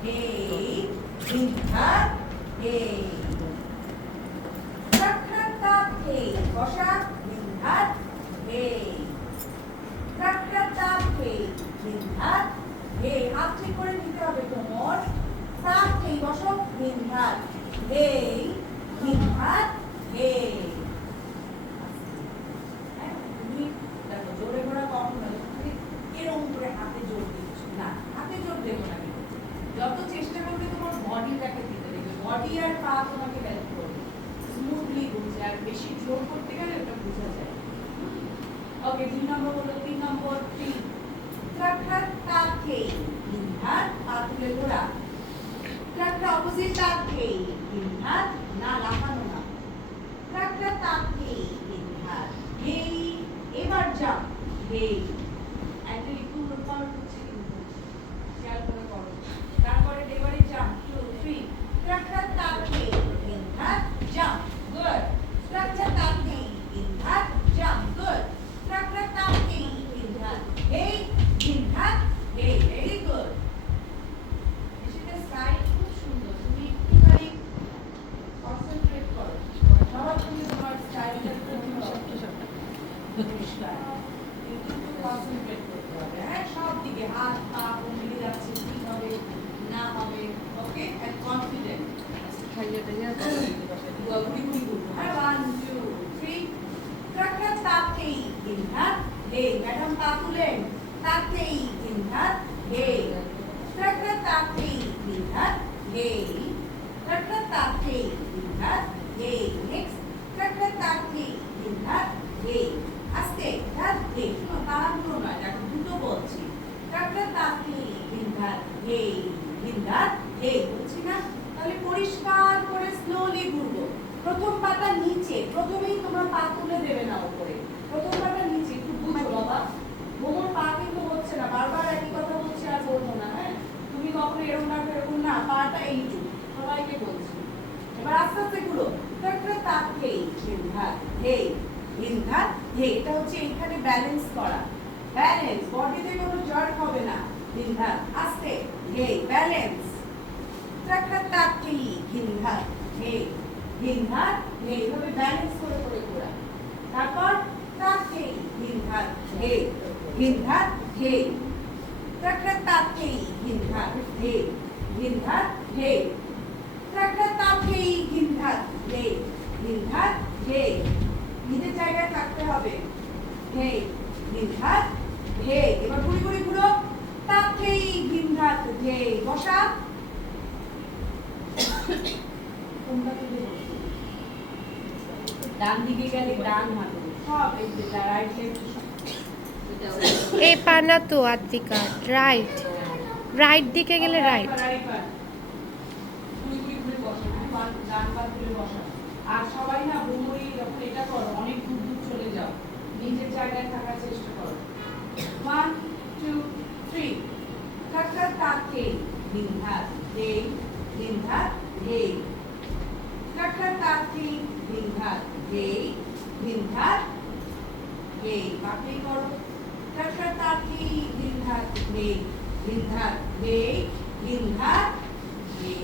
Hey. Dinghat. Hey. Trakrata. Hey. Bosha. Dinghat. Hey. Trakrata. Hey. Dinghat. Hey. হাত ঠিক করে নিতে হবে কোমর। তাক hey বসো। Dinghat. Hey. Dinghat. Hey. দেখো জোরে ঘোরা কখন না এরকম করে হাতে জোর দিচ্ছ না হাতে জোর দেবো না যত চেষ্টা করবে তোমার বডিটাকে দিতে দেখবে বডি আর পা তোমাকে হেল্প করবে স্মুথলি বুঝে আর বেশি জোর করতে গেলে ওটা বোঝা যায় ওকে 2 নম্বর হলো 3 নম্বর 3 ট্রাকটা তাকে হাত পা তুলে ঘোরা ট্রাকটা অপোজিট তাকে হাত না লাফানো না ট্রাকটা তাকে হাত এই এবার জাম্প এই একটা একটু রূপার হচ্ছে কিন্তু খেয়াল করে করো তারপরে এবারে জাম্প 2 3 ট্রাকটা তাকে হাত জাম্প গুড ট্রাকটা তাকে হাত জাম্প গুড ট্রাকটা তাকে হাত এই হাত এই ভেরি গুড এটা স্টাইল খুব সুন্দর তুমি একটুখানি কনসেন্ট্রেট করো সবার তুমি তোমার স্টাইলটা পরিষ্কার কিন্তু কনসেন্ট্রেট করতে হবে হ্যাঁ সব দিকে হাত পা মিলে যাচ্ছে ঠিক হবে না হবে ওকে এন্ড কনফিডেন্ট খাইয়াটা যাচ্ছে গুড গুড হ্যাঁ 1 2 3 ট্রাকটা তাতেই ইনহাত হে ম্যাডাম পা তুলেন তাতেই ইনহাত হে ট্রাকটা তাতেই ইনহাত হে ট্রাকটা তাতেই ইনহাত হে নেক্সট ট্রাকটা তাতেই ইনহাত হে আস্তে হাত দে কোনো তাড়াহুড়ো নয় দেখো দুটো বলছি ট্রাকটা তাতেই ইনহাত হে ইনহাত হে বলছি না তাহলে পরিষ্কার করে স্লোলি ঘুরবো প্রথম পাটা নিচে প্রথমেই তোমরা পা তুলে দেবে না উপরে প্রথম পাটা নিচে একটু বুঝো বাবা মোমোর পা কিন্তু হচ্ছে না বারবার একই কথা বলছি আর বলবো না হ্যাঁ তুমি কখনো এরকম না পাটা এইটু সবাইকে বলছি এবার আস্তে আস্তে ঘুরো ট্রাকটা তাতেই ইনহাত হে ইনহাত হে এটা হচ্ছে এখানে ব্যালেন্স করা ব্যালেন্স বডিতে কোনো জার্ক হবে না ইনহাত আস্তে হে ব্যালেন্স ট্রাকটা তাতেই ইনহাত হে ইনহাত হে এভাবে ব্যালেন্স করে করে ঘোরা তারপর তাতেই ইনহাত হে ইনহাত হে ট্রাকটা তাতেই ইনহাত হে ইনহাত হে ট্রাকটা তাতেই ইনহাত হে ইনহাত হে নিজের জায়গায় থাকতে হবে হে ইনহাত হে এবার ঘুরে ঘুরে ঘুরো তাতেই ইনহাত হে বসা ডান দিকে গেলে ডান হাত সব এই যে রাইট লেফট এই পানা তো আদ্রিকা রাইট রাইট দিকে গেলে রাইট আর সবাই না ভ্রমণী যখন এটা করো অনেক দূর দূর চলে যাও নিজের জায়গায় থাকার চেষ্টা করো 1 2 3 ট্রাকটা তাকে ইনহাত হে ইনহাত হে ট্রাকটা তাকে ইনহাত হে ইনহাত হে বাকি করো ট্রাকটা তাকে ইনহাত হে ইনহাত হে ইনহাত হে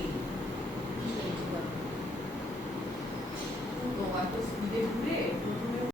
তো স্পিডে ঘুরে